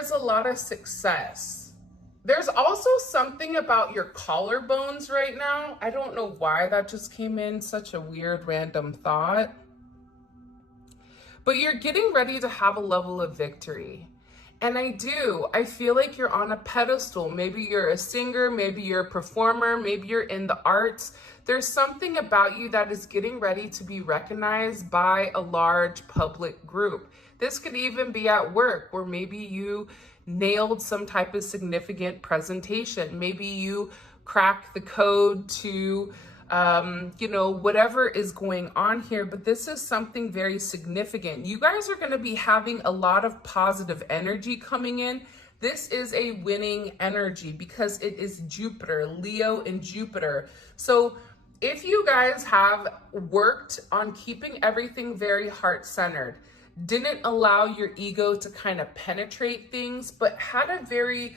there's a lot of success. There's also something about your collarbones right now. I don't know why that just came in, such a weird random thought. But you're getting ready to have a level of victory. And I feel like you're on a pedestal. Maybe you're a singer, maybe you're a performer, maybe you're in the arts. There's something about you that is getting ready to be recognized by a large public group. This could even be at work, where maybe you nailed some type of significant presentation. Maybe you cracked the code to whatever is going on here, but this is something very significant. You guys are going to be having a lot of positive energy coming in. This is a winning energy because it is Jupiter, Leo and Jupiter. So if you guys have worked on keeping everything very heart-centered, didn't allow your ego to kind of penetrate things, but had a very,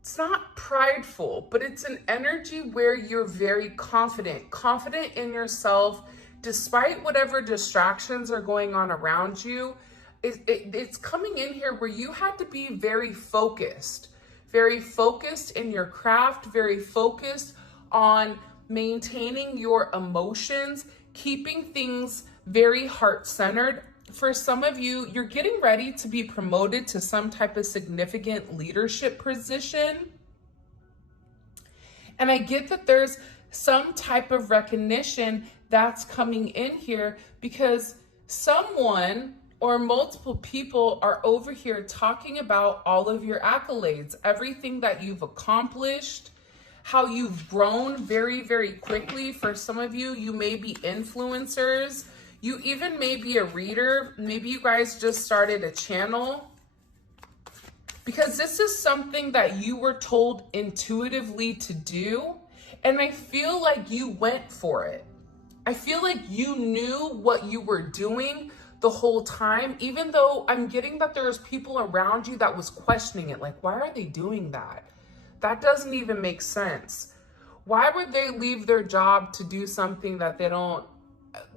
it's not prideful, but it's an energy where you're very confident in yourself, despite whatever distractions are going on around you. It's coming in here where you had to be very focused in your craft, very focused on maintaining your emotions, keeping things very heart-centered. For some of you, you're getting ready to be promoted to some type of significant leadership position. And I get that there's some type of recognition that's coming in here because someone or multiple people are over here talking about all of your accolades, everything that you've accomplished, how you've grown very, very quickly. For some of you, you may be influencers. You even may be a reader. Maybe you guys just started a channel, because this is something that you were told intuitively to do. And I feel like you went for it. I feel like you knew what you were doing the whole time, even though I'm getting that there was people around you that was questioning it. Like, why are they doing that? That doesn't even make sense. Why would they leave their job to do something that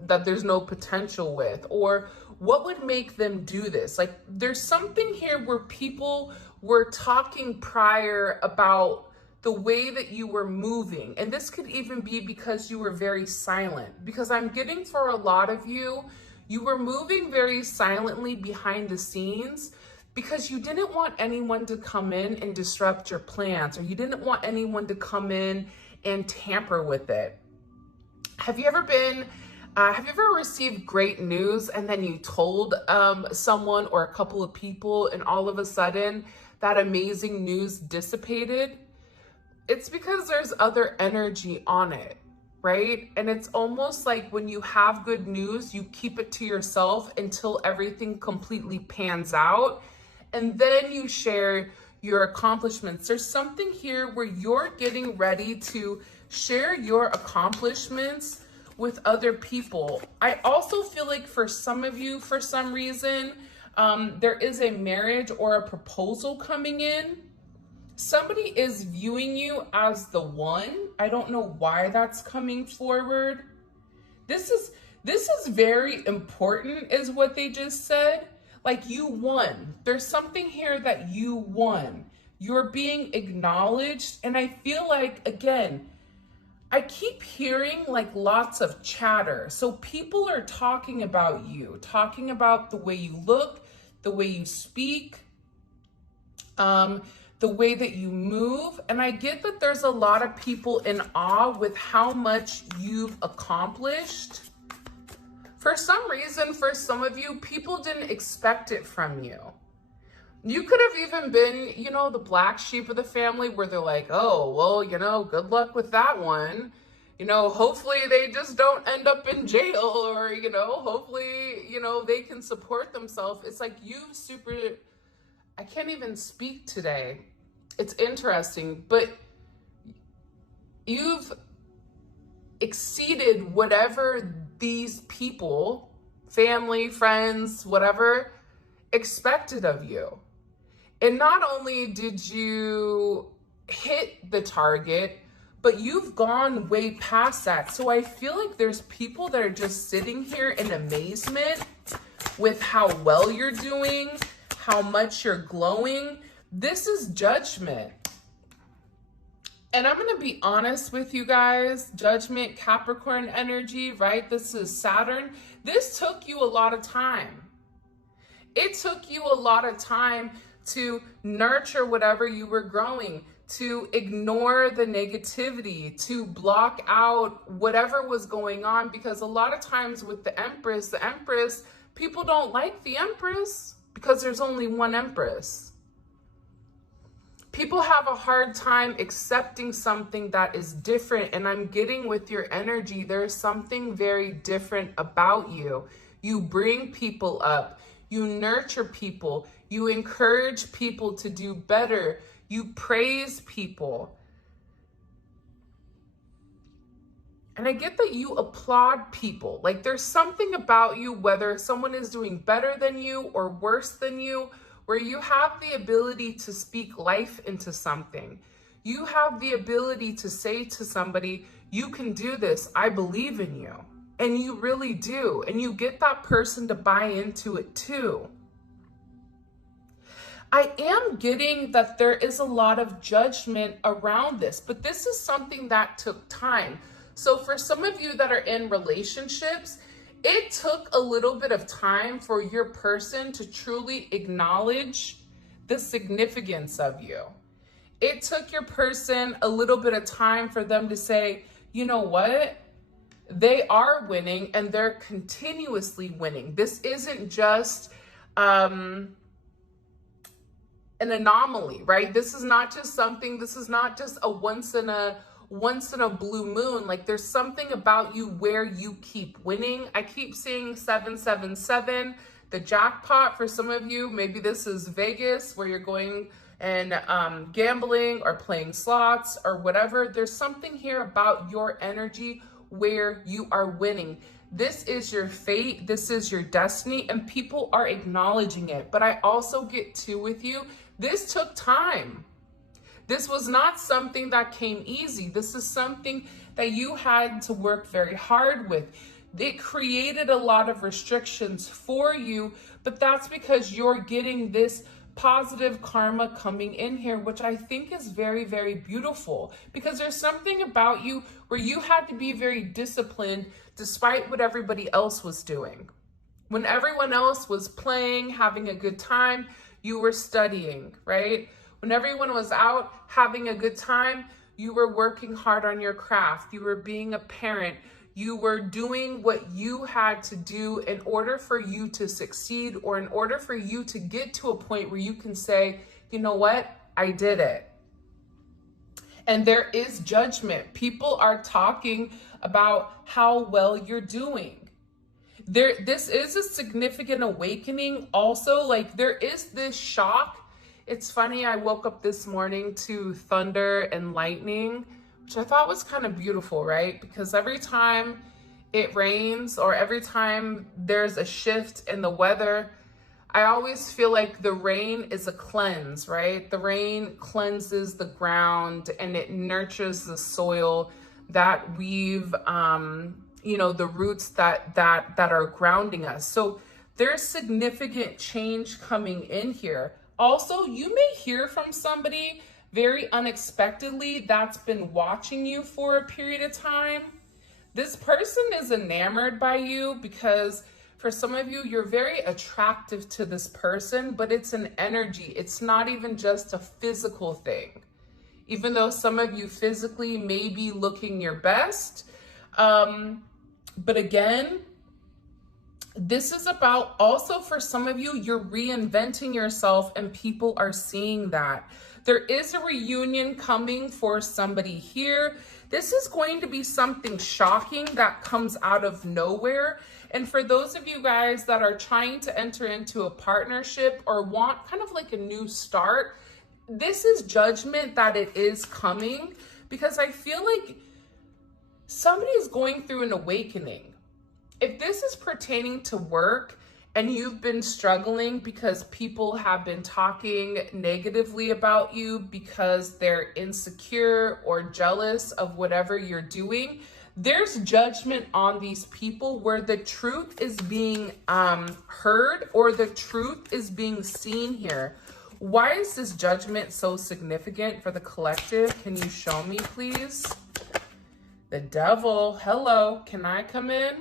that there's no potential with? Or what would make them do this? Like, there's something here where people were talking prior about the way that you were moving. And this could even be because you were very silent. Because I'm getting, for a lot of you, you were moving very silently behind the scenes because you didn't want anyone to come in and disrupt your plans, or you didn't want anyone to come in and tamper with it. Have you ever received great news and then you told someone or a couple of people, and all of a sudden that amazing news dissipated? It's because there's other energy on it, right? And it's almost like when you have good news, you keep it to yourself until everything completely pans out, and then you share your accomplishments. There's something here where you're getting ready to share your accomplishments with other people. I also feel like for some of you, for some reason, there is a marriage or a proposal coming in. Somebody is viewing you as the one. I don't know why that's coming forward. This is very important, is what they just said. Like, you won. There's something here that you won. You're being acknowledged. And I feel like, again, I keep hearing like lots of chatter. So people are talking about you, talking about the way you look, the way you speak, the way that you move. And I get that there's a lot of people in awe with how much you've accomplished. For some reason, for some of you, people didn't expect it from you. You could have even been, the black sheep of the family, where they're like, oh, well, good luck with that one. Hopefully they just don't end up in jail, or, hopefully, they can support themselves. It's like I can't even speak today. It's interesting, but you've exceeded whatever these people, family, friends, whatever, expected of you. And not only did you hit the target, but you've gone way past that. So I feel like there's people that are just sitting here in amazement with how well you're doing, how much you're glowing. This is judgment. And I'm going to be honest with you guys, judgment, Capricorn energy, right? This is Saturn. This took you a lot of time. It took you a lot of time to nurture whatever you were growing, to ignore the negativity, to block out whatever was going on, because a lot of times with the Empress, people don't like the Empress because there's only one Empress. People have a hard time accepting something that is different, and I'm getting with your energy, there's something very different about you. You bring people up, you nurture people, you encourage people to do better, you praise people. And I get that you applaud people. Like there's something about you, whether someone is doing better than you or worse than you, where you have the ability to speak life into something. You have the ability to say to somebody, you can do this, I believe in you. And you really do. And you get that person to buy into it too. I am getting that there is a lot of judgment around this, but this is something that took time. So for some of you that are in relationships, it took a little bit of time for your person to truly acknowledge the significance of you. It took your person a little bit of time for them to say, you know what? They are winning and they're continuously winning. This isn't just an anomaly, right? This is not just a once in a blue moon. Like there's something about you where you keep winning. I keep seeing 777, the jackpot for some of you. Maybe this is Vegas where you're going and gambling or playing slots or whatever. There's something here about your energy where you are winning. This is your fate. This is your destiny, and people are acknowledging it. But I also get too with you. This took time. This was not something that came easy. This is something that you had to work very hard with. It created a lot of restrictions for you, but that's because you're getting this positive karma coming in here, which I think is very, very beautiful, because there's something about you where you had to be very disciplined despite what everybody else was doing. When everyone else was playing, having a good time, you were studying, right? When everyone was out having a good time, you were working hard on your craft. You were being a parent. You were doing what you had to do in order for you to succeed, or in order for you to get to a point where you can say, you know what, I did it. And there is judgment. People are talking about how well you're doing. This is a significant awakening. Also, like there is this shock. It's funny, I woke up this morning to thunder and lightning, which I thought was kind of beautiful, right? Because every time it rains or every time there's a shift in the weather, I always feel like the rain is a cleanse, right? The rain cleanses the ground and it nurtures the soil that we've, the roots that are grounding us. So there's significant change coming in here. Also, you may hear from somebody very unexpectedly that's been watching you for a period of time. This person is enamored by you because for some of you, you're very attractive to this person, but it's an energy. It's not even just a physical thing. Even though some of you physically may be looking your best. But again, this is about also for some of you, you're reinventing yourself and people are seeing that. There is a reunion coming for somebody here. This is going to be something shocking that comes out of nowhere. And for those of you guys that are trying to enter into a partnership or want kind of like a new start, this is judgment that it is coming, because I feel like somebody is going through an awakening. If this is pertaining to work and you've been struggling because people have been talking negatively about you because they're insecure or jealous of whatever you're doing, there's judgment on these people where the truth is being heard or the truth is being seen here. Why is this judgment so significant for the collective? Can you show me, please? The devil. Hello, can I come in?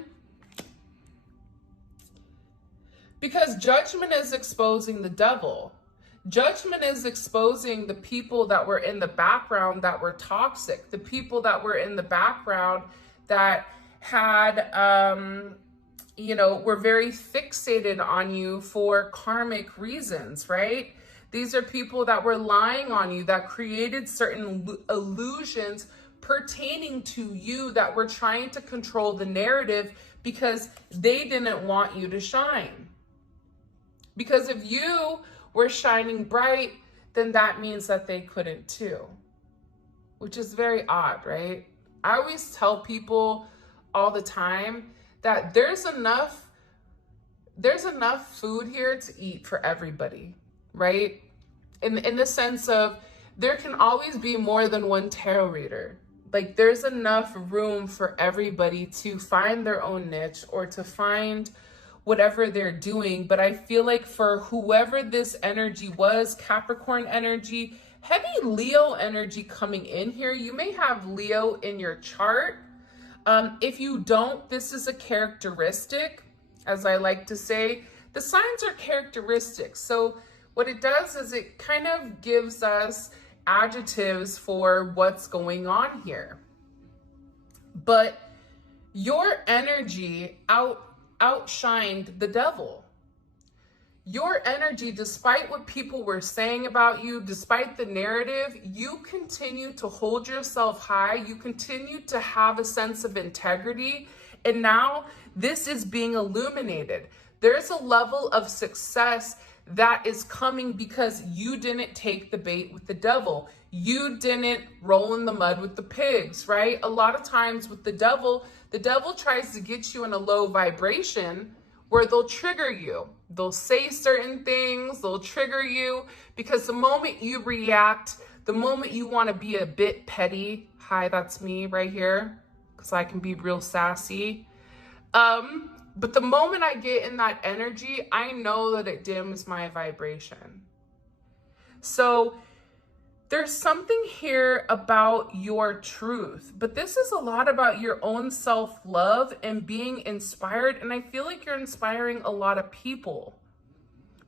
Because judgment is exposing the devil. Judgment is exposing the people that were in the background that were toxic, the people that were in the background that had, were very fixated on you for karmic reasons, right? These are people that were lying on you, that created certain illusions pertaining to you, that were trying to control the narrative because they didn't want you to shine. Because if you were shining bright, then that means that they couldn't too, which is very odd, right? I always tell people all the time that there's enough food here to eat for everybody, right? In the sense of there can always be more than one tarot reader. Like there's enough room for everybody to find their own niche or to find whatever they're doing. But I feel like for whoever this energy was, Capricorn energy, heavy Leo energy coming in here, you may have Leo in your chart. If you don't, this is a characteristic. As I like to say, the signs are characteristics. So what it does is it kind of gives us adjectives for what's going on here. But your energy outshined the devil. Your energy, despite what people were saying about you, despite the narrative, you continue to hold yourself high. You continue to have a sense of integrity. And now this is being illuminated. There's a level of success that is coming because you didn't take the bait with the devil. You didn't roll in the mud with the pigs, right? A lot of times with the devil tries to get you in a low vibration where they'll trigger you. They'll say certain things, they'll trigger you because the moment you react, the moment you want to be a bit petty, hi, that's me right here, because I can be real sassy. But the moment I get in that energy, I know that it dims my vibration. So there's something here about your truth, but this is a lot about your own self-love and being inspired. And I feel like you're inspiring a lot of people.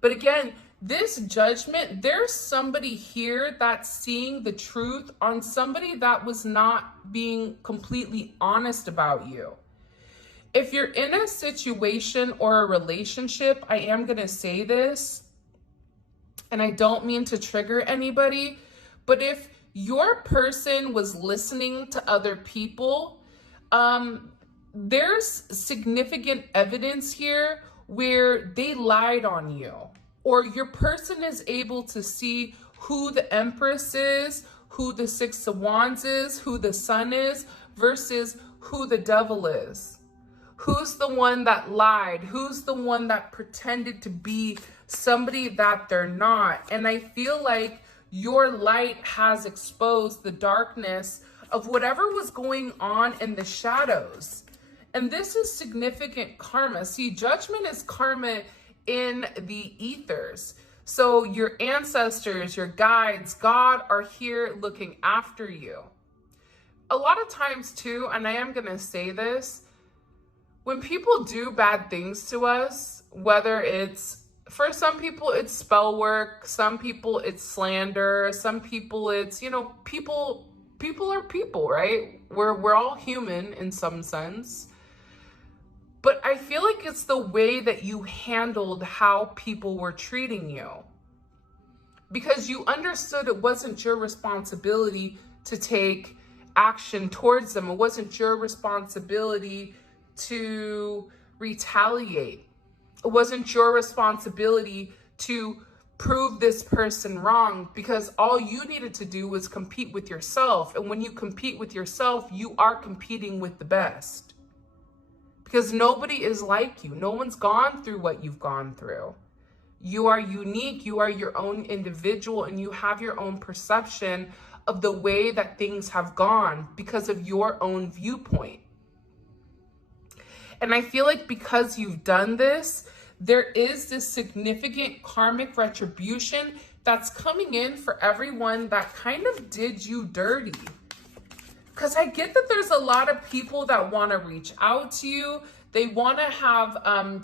But again, this judgment, there's somebody here that's seeing the truth on somebody that was not being completely honest about you. If you're in a situation or a relationship, I am going to say this, and I don't mean to trigger anybody, but if your person was listening to other people, there's significant evidence here where they lied on you, or your person is able to see who the Empress is, who the Six of Wands is, who the Sun is, versus who the Devil is. Who's the one that lied? Who's the one that pretended to be somebody that they're not? And I feel like your light has exposed the darkness of whatever was going on in the shadows. And this is significant karma. See, judgment is karma in the ethers. So your ancestors, your guides, God are here looking after you. A lot of times too, and I am going to say this, when people do bad things to us, whether it's, for some people it's spell work, some people it's slander, some people it's, people are people, right? We're all human in some sense. But I feel like it's the way that you handled how people were treating you. Because you understood it wasn't your responsibility to take action towards them. It wasn't your responsibility to retaliate. It wasn't your responsibility to prove this person wrong, because all you needed to do was compete with yourself. And when you compete with yourself, you are competing with the best. Because nobody is like you. No one's gone through what you've gone through. You are unique, you are your own individual, and you have your own perception of the way that things have gone because of your own viewpoint. And I feel like because you've done this, there is this significant karmic retribution that's coming in for everyone that kind of did you dirty. Because I get that there's a lot of people that want to reach out to you. They want to have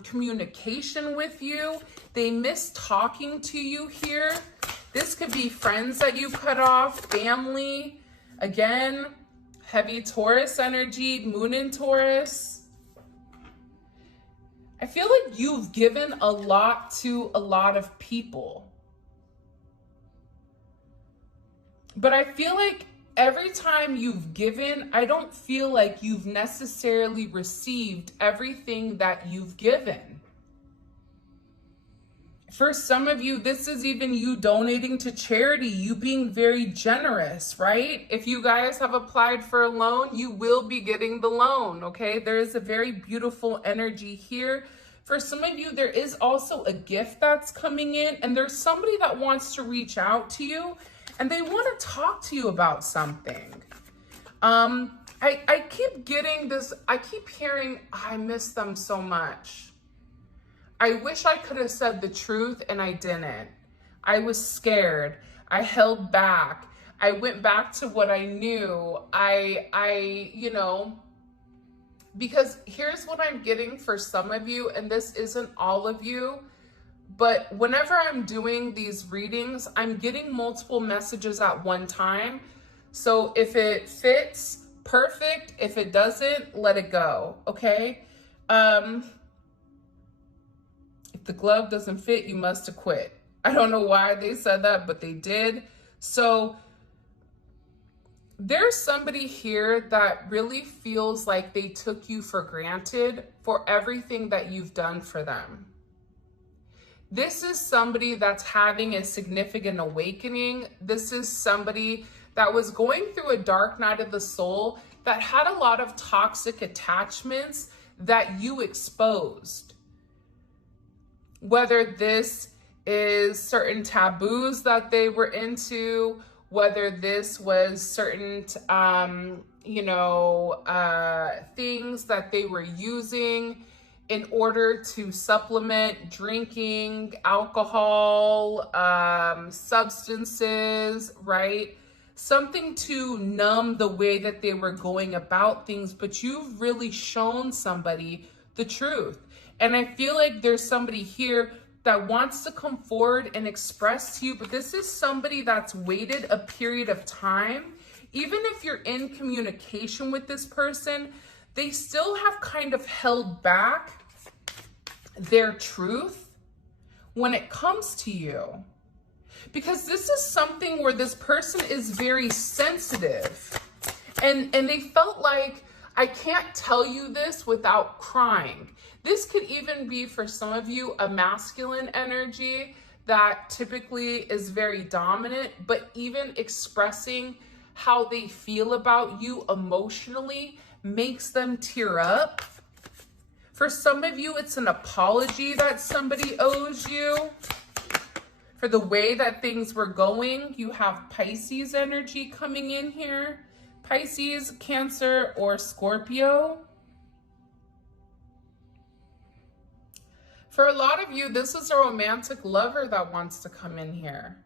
communication with you. They miss talking to you here. This could be friends that you cut off, family. Again, heavy Taurus energy, moon in Taurus. I feel like you've given a lot to a lot of people. But I feel like every time you've given, I don't feel like you've necessarily received everything that you've given. For some of you, this is even you donating to charity, you being very generous, right? If you guys have applied for a loan, you will be getting the loan, okay? There is a very beautiful energy here. For some of you, there is also a gift that's coming in, and there's somebody that wants to reach out to you, and they want to talk to you about something. I keep getting this, I keep hearing, I miss them so much. I wish I could have said the truth and I didn't. I was scared. I held back. I went back to what I knew. You know, because here's what I'm getting for some of you, and this isn't all of you, but whenever I'm doing these readings, I'm getting multiple messages at one time. So if it fits, perfect. If it doesn't, let it go, okay? If the glove doesn't fit, you must have quit. I don't know why they said that, but they did. So there's somebody here that really feels like they took you for granted for everything that you've done for them. This is somebody that's having a significant awakening. This is somebody that was going through a dark night of the soul that had a lot of toxic attachments that you exposed. Whether this is certain taboos that they were into, whether this was certain, things that they were using in order to supplement drinking, alcohol, substances, right? Something to numb the way that they were going about things, but you've really shown somebody the truth. And I feel like there's somebody here that wants to come forward and express to you, but this is somebody that's waited a period of time. Even if you're in communication with this person, they still have kind of held back their truth when it comes to you. Because this is something where this person is very sensitive. And they felt like, I can't tell you this without crying. This could even be, for some of you, a masculine energy that typically is very dominant, but even expressing how they feel about you emotionally makes them tear up. For some of you, it's an apology that somebody owes you for the way that things were going. You have Pisces energy coming in here. Pisces, Cancer, or Scorpio. For a lot of you, this is a romantic lover that wants to come in here.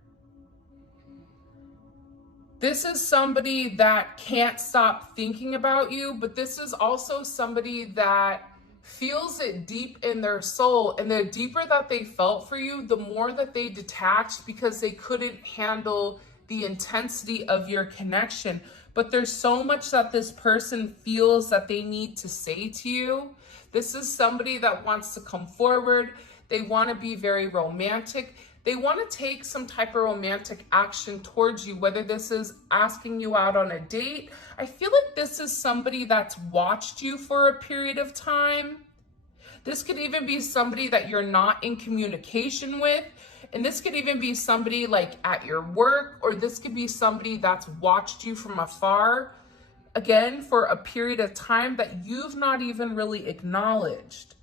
This is somebody that can't stop thinking about you, but this is also somebody that feels it deep in their soul. And the deeper that they felt for you, the more that they detached because they couldn't handle the intensity of your connection. But there's so much that this person feels that they need to say to you. This is somebody that wants to come forward. They want to be very romantic. They want to take some type of romantic action towards you, whether this is asking you out on a date. I feel like this is somebody that's watched you for a period of time. This could even be somebody that you're not in communication with. And this could even be somebody like at your work, or this could be somebody that's watched you from afar, again, for a period of time that you've not even really acknowledged.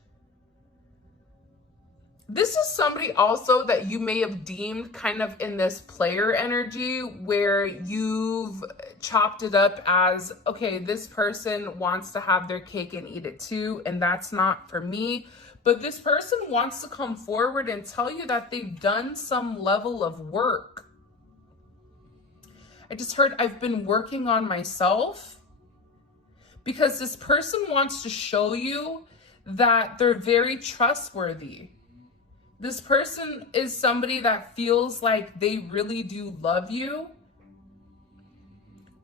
This is somebody also that you may have deemed kind of in this player energy where you've chopped it up as, okay, this person wants to have their cake and eat it too, and that's not for me. But this person wants to come forward and tell you that they've done some level of work. I just heard, I've been working on myself, because this person wants to show you that they're very trustworthy. This person is somebody that feels like they really do love you.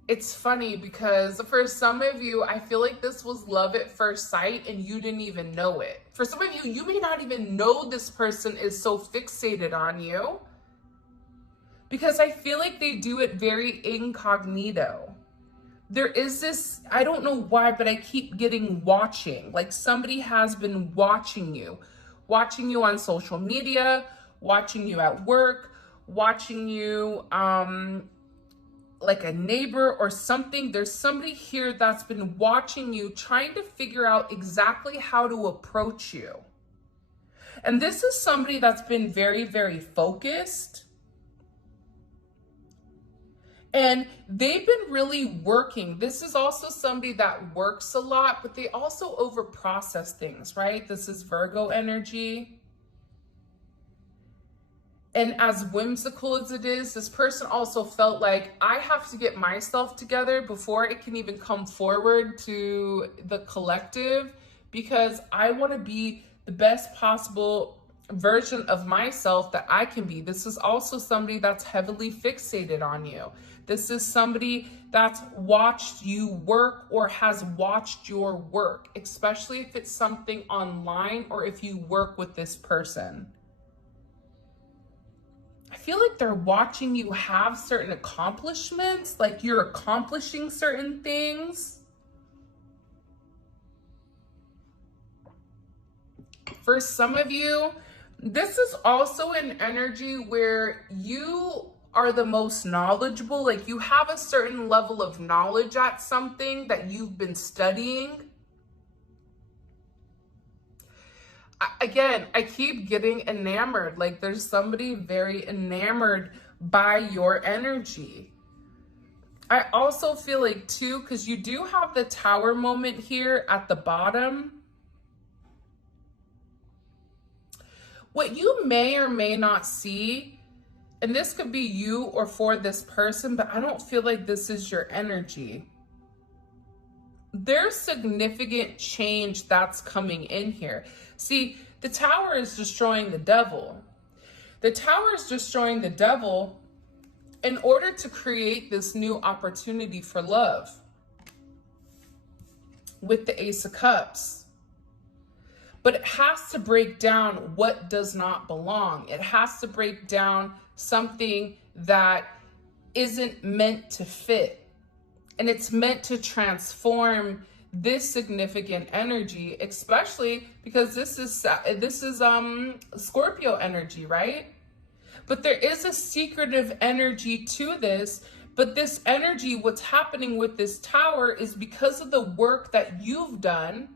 It's funny because for some of you, I feel like this was love at first sight and you didn't even know it. For some of you, you may not even know this person is so fixated on you, because I feel like they do it very incognito. There is this, I don't know why, but I keep getting watching. Like somebody has been watching you on social media, watching you at work, watching you like a neighbor or something. There's somebody here that's been watching you, trying to figure out exactly how to approach you. And this is somebody that's been very, very focused. And they've been really working. This is also somebody that works a lot, but they also overprocess things, right? This is Virgo energy. And as whimsical as it is, this person also felt like, I have to get myself together before it can even come forward to the collective, because I want to be the best possible version of myself that I can be. This is also somebody that's heavily fixated on you. This is somebody that's watched you work or has watched your work, especially if it's something online or if you work with this person. I feel like they're watching you have certain accomplishments, like you're accomplishing certain things. For some of you, this is also an energy where you are the most knowledgeable, like you have a certain level of knowledge at something that you've been studying. Again, I keep getting enamored, like there's somebody very enamored by your energy. I also feel like too, because you do have the Tower moment here at the bottom. What you may or may not see, and this could be you or for this person, but I don't feel like this is your energy. There's significant change that's coming in here. See, the Tower is destroying the devil. The Tower is destroying the devil in order to create this new opportunity for love with the Ace of Cups. But it has to break down what does not belong. It has to break down something that isn't meant to fit. And it's meant to transform this significant energy, especially because this is Scorpio energy, right? But there is a secretive energy to this. But this energy, what's happening with this Tower is because of the work that you've done,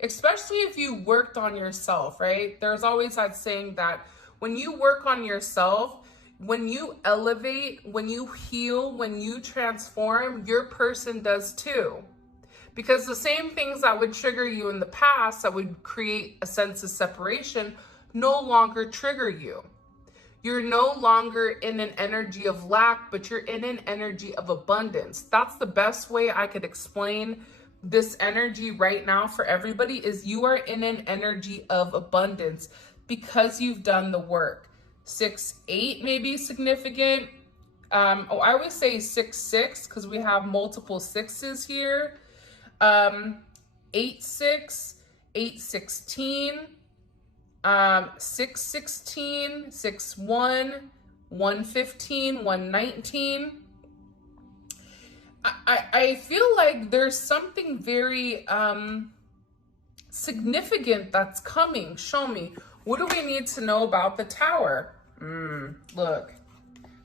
especially if you worked on yourself, right? There's always that saying that when you work on yourself, when you elevate, when you heal, when you transform, your person does too. Because the same things that would trigger you in the past, that would create a sense of separation, no longer trigger you. You're no longer in an energy of lack, but you're in an energy of abundance. That's the best way I could explain this energy right now for everybody, is you are in an energy of abundance because you've done the work. 6-8 may be significant. I always say 6-6 because we have multiple sixes here. 8-6, 8-16, 6-16, 6-1, 1-15, 1-19. I feel like there's something very significant that's coming. Show me. What do we need to know about the Tower? Look,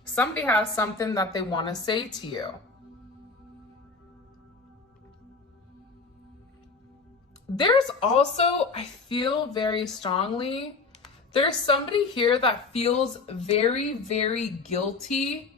somebody has something that they want to say to you. There's also, I feel very strongly There's somebody here that feels very, very guilty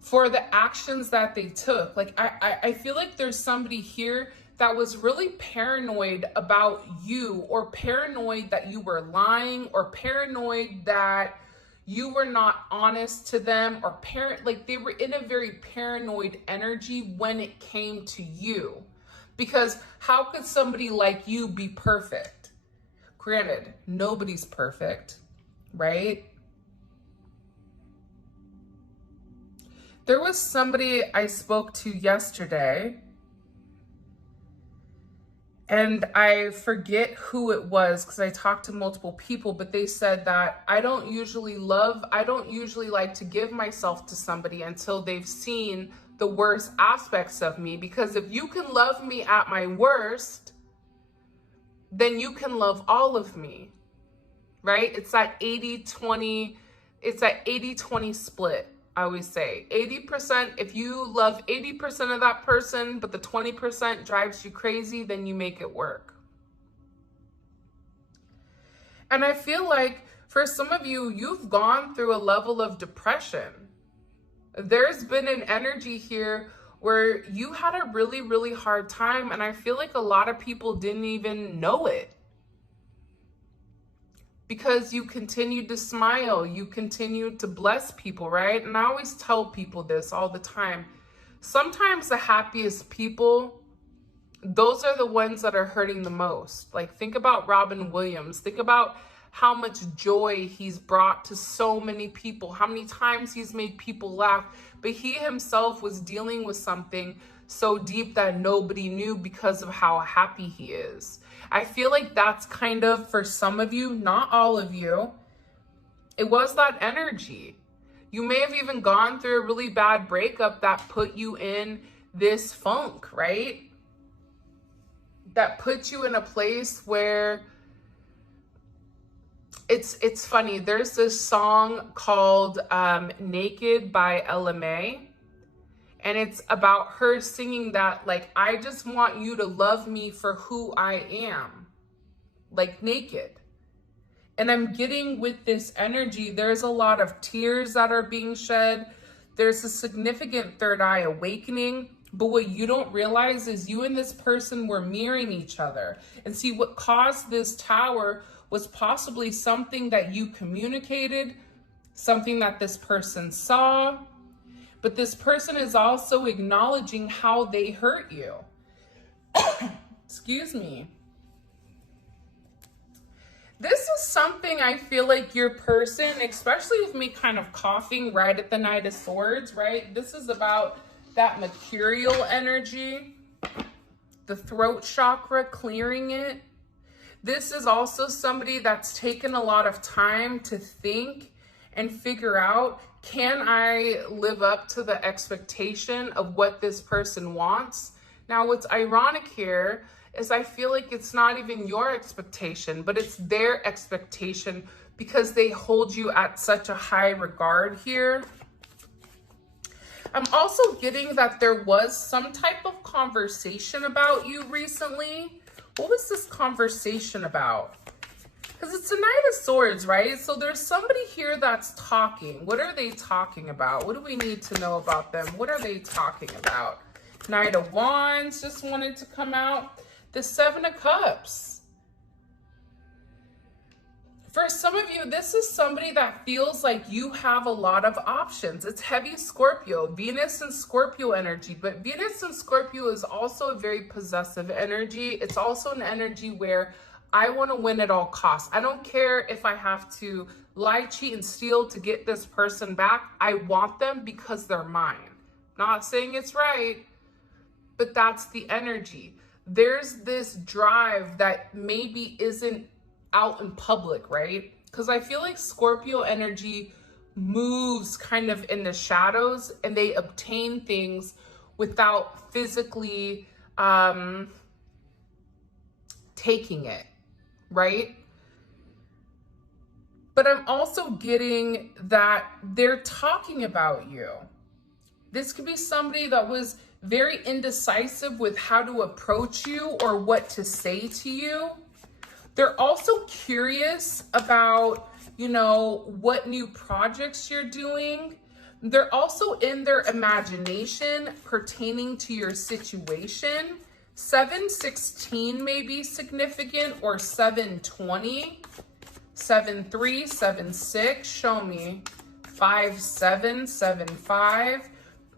for the actions that they took. Like, I feel like there's somebody here that was really paranoid about you, or paranoid that you were lying, or paranoid that you were not honest to them, or like they were in a very paranoid energy when it came to you. Because how could somebody like you be perfect? Granted, nobody's perfect, right? There was somebody I spoke to yesterday, and I forget who it was because I talked to multiple people, but they said that I don't usually like to give myself to somebody until they've seen the worst aspects of me, because if you can love me at my worst, then you can love all of me, right? It's that 80-20, it's that 80-20 split. I always say 80%, if you love 80% of that person, but the 20% drives you crazy, then you make it work. And I feel like for some of you, you've gone through a level of depression. There's been an energy here where you had a really, really hard time, and I feel like a lot of people didn't even know it. Because you continued to smile, you continued to bless people, right? And I always tell people this all the time. Sometimes the happiest people, those are the ones that are hurting the most. Like, think about Robin Williams. Think about how much joy he's brought to so many people, how many times he's made people laugh, but he himself was dealing with something so deep that nobody knew because of how happy he is. I feel like that's kind of, for some of you, not all of you, it was that energy. You may have even gone through a really bad breakup that put you in this funk, right? That put you in a place where it's funny. There's this song called Naked by Ella May. And it's about her singing that, like, I just want you to love me for who I am, like naked. And I'm getting with this energy, there's a lot of tears that are being shed. There's a significant third eye awakening. But what you don't realize is you and this person were mirroring each other. And see, what caused this tower was possibly something that you communicated, something that this person saw. But this person is also acknowledging how they hurt you. Excuse me. This is something I feel like your person, especially with me kind of coughing right at the Knight of Swords, right? This is about that mercurial energy, the throat chakra, clearing it. This is also somebody that's taken a lot of time to think and figure out, can I live up to the expectation of what this person wants? Now, what's ironic here is I feel like it's not even your expectation, but it's their expectation because they hold you at such a high regard here. I'm also getting that there was some type of conversation about you recently. What was this conversation about? Because it's a Knight of Swords, right? So there's somebody here that's talking. What are they talking about? What do we need to know about them? What are they talking about? Knight of Wands just wanted to come out. The Seven of Cups. For some of you, this is somebody that feels like you have a lot of options. It's heavy Scorpio, Venus and Scorpio energy. But Venus and Scorpio is also a very possessive energy. It's also an energy where I want to win at all costs. I don't care if I have to lie, cheat, and steal to get this person back. I want them because they're mine. Not saying it's right, but that's the energy. There's this drive that maybe isn't out in public, right? Because I feel like Scorpio energy moves kind of in the shadows, and they obtain things without physically taking it, right? But I'm also getting that they're talking about you. This could be somebody that was very indecisive with how to approach you or what to say to you. They're also curious about, you know, what new projects you're doing. They're also in their imagination pertaining to your situation. 716 may be significant, or 720, 73, 76, show me, 57, 75.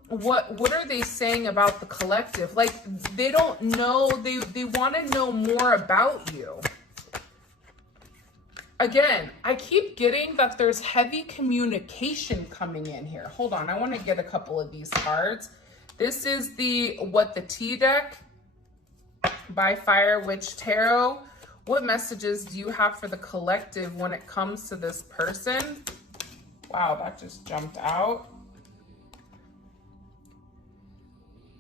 What are they saying about the collective? Like, they don't know, they want to know more about you. Again, I keep getting that there's heavy communication coming in here. Hold on, I want to get a couple of these cards. This is the What the Tea deck by Fire Witch Tarot. What messages do you have for the collective when it comes to this person? Wow, that just jumped out.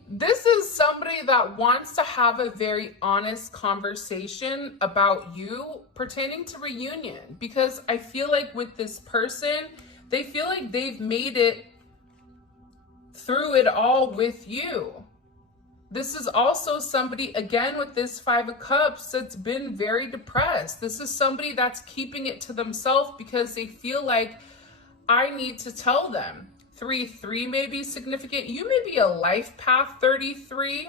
This is somebody that wants to have a very honest conversation about you pertaining to reunion, because I feel like with this person, they feel like they've made it through it all with you. This is also somebody, again, with this Five of Cups, that's been very depressed. This is somebody that's keeping it to themselves because they feel like, I need to tell them. 3-3 may be significant. You may be a life path 33.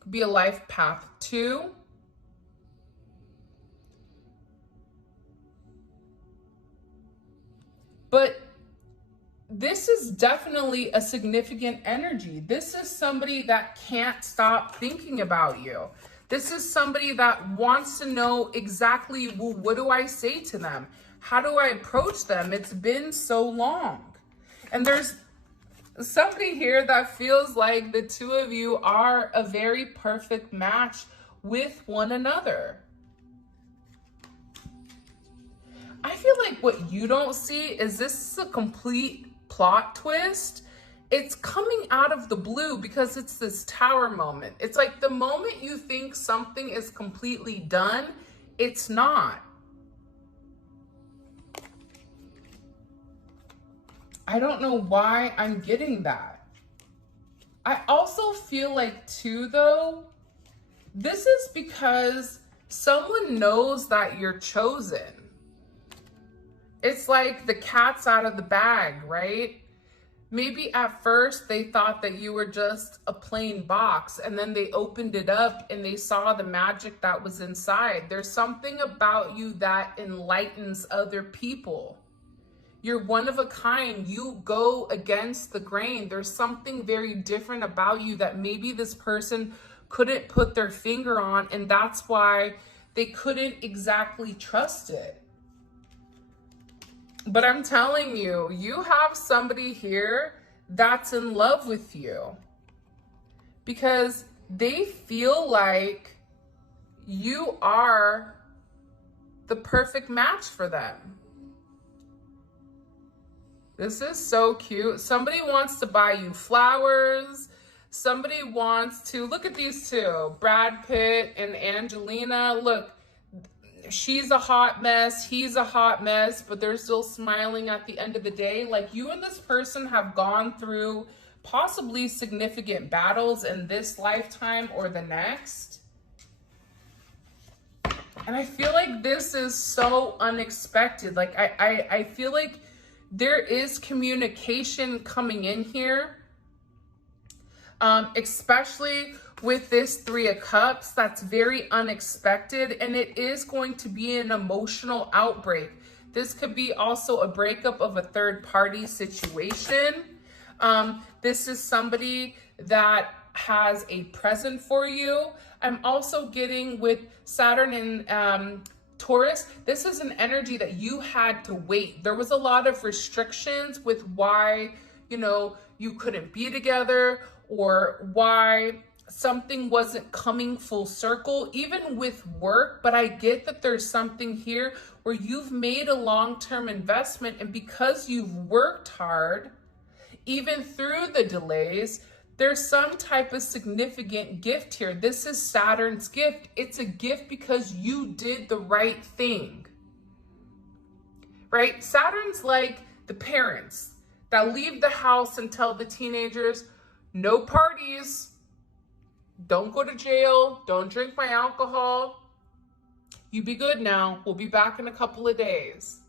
Could be a life path 2. But this is definitely a significant energy. This is somebody that can't stop thinking about you. This is somebody that wants to know exactly, well, what do I say to them? How do I approach them? It's been so long. And there's somebody here that feels like the two of you are a very perfect match with one another. I feel like what you don't see is this is a complete plot twist. It's coming out of the blue because it's this Tower moment. It's like the moment you think something is completely done, it's not. I don't know why I'm getting that. I also feel like too, though, this is because someone knows that you're chosen. It's like the cat's out of the bag, right? Maybe at first they thought that you were just a plain box, and then they opened it up and they saw the magic that was inside. There's something about you that enlightens other people. You're one of a kind. You go against the grain. There's something very different about you that maybe this person couldn't put their finger on, and that's why they couldn't exactly trust it. But I'm telling you, you have somebody here that's in love with you because they feel like you are the perfect match for them. This is so cute. Somebody wants to buy you flowers. Somebody wants to, look at these two, Brad Pitt and Angelina. Look, she's a hot mess, he's a hot mess, but they're still smiling at the end of the day. Like, you and this person have gone through possibly significant battles in this lifetime or the next. And I feel like this is so unexpected. Like, I feel like there is communication coming in here, especially with this Three of Cups. That's very unexpected, and it is going to be an emotional outbreak. This could be also a breakup of a third party situation. This is somebody that has a present for you. I'm also getting with Saturn and Taurus, this is an energy that you had to wait. There was a lot of restrictions with why, you couldn't be together, or why something wasn't coming full circle, even with work. But I get that there's something here where you've made a long-term investment, and because you've worked hard, even through the delays, there's some type of significant gift here. This is Saturn's gift. It's a gift because you did the right thing, right? Saturn's like the parents that leave the house and tell the teenagers, no parties, Don't go to jail. Don't drink my alcohol. You be good now. We'll be back in a couple of days.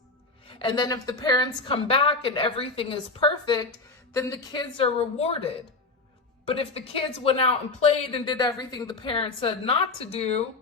And then if the parents come back and everything is perfect, then the kids are rewarded. But if the kids went out and played and did everything the parents said not to do,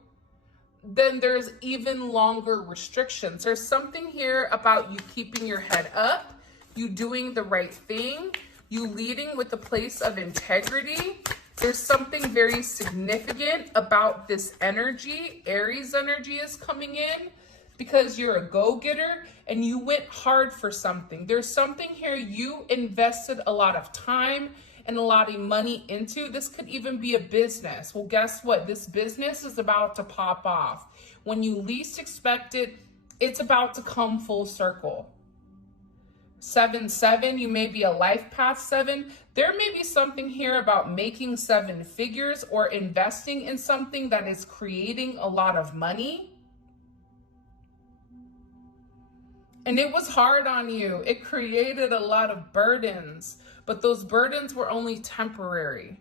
then there's even longer restrictions. There's something here about you keeping your head up, you doing the right thing, you leading with a place of integrity. There's something very significant about this energy. Aries energy is coming in because you're a go-getter and you went hard for something. There's something here you invested a lot of time and a lot of money into. This could even be a business. Well, guess what? This business is about to pop off. When you least expect it, it's about to come full circle. 7-7, you may be a life path 7. There may be something here about making 7 figures or investing in something that is creating a lot of money. And it was hard on you. It created a lot of burdens, but those burdens were only temporary.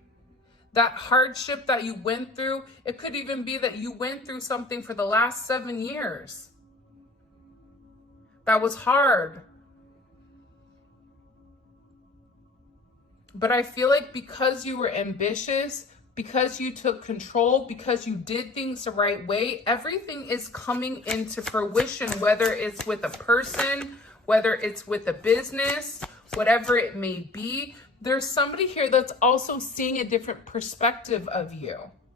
That hardship that you went through, it could even be that you went through something for the last 7 years. That was hard. But I feel like because you were ambitious, because you took control, because you did things the right way, everything is coming into fruition, whether it's with a person, whether it's with a business, whatever it may be. There's somebody here that's also seeing a different perspective of you.